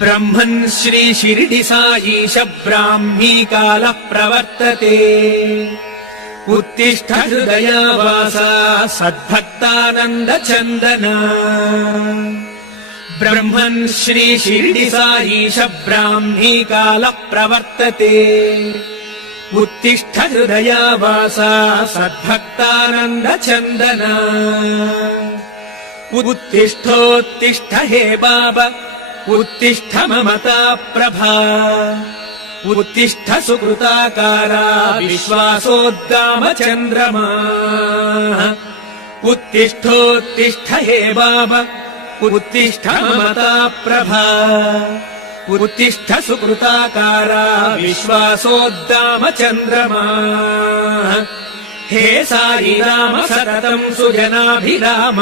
ब्रह्मन् श्री शिरडि साईश ब्राह्मी कालः प्रवर्तते। उत्तिष्ठ हृदयावासा सद्भक्तानन्द चन्दना। ब्रह्मन् श्री शिरडि साईश ब्राह्मी कालः प्रवर्तते। उत्तिष्ठ हृदयावासा सद्भक्तानन्द चन्दना। उत्तिष्ठोत्तिष्ठ हे बाबा उत्तिष्ठ ममता प्रभा। उत्तिष्ठ सुकृताकारा विश्वासोद्गाम चन्द्रमा। उत्तिष्ठोत्तिष्ठ हे बाबा उत्तिष्ठ ममता प्रभा। उत्तिष्ठ सुकृताकारा विश्वासोद्गाम चन्द्रमा। हे साई राम सततं सुजनाभिराम।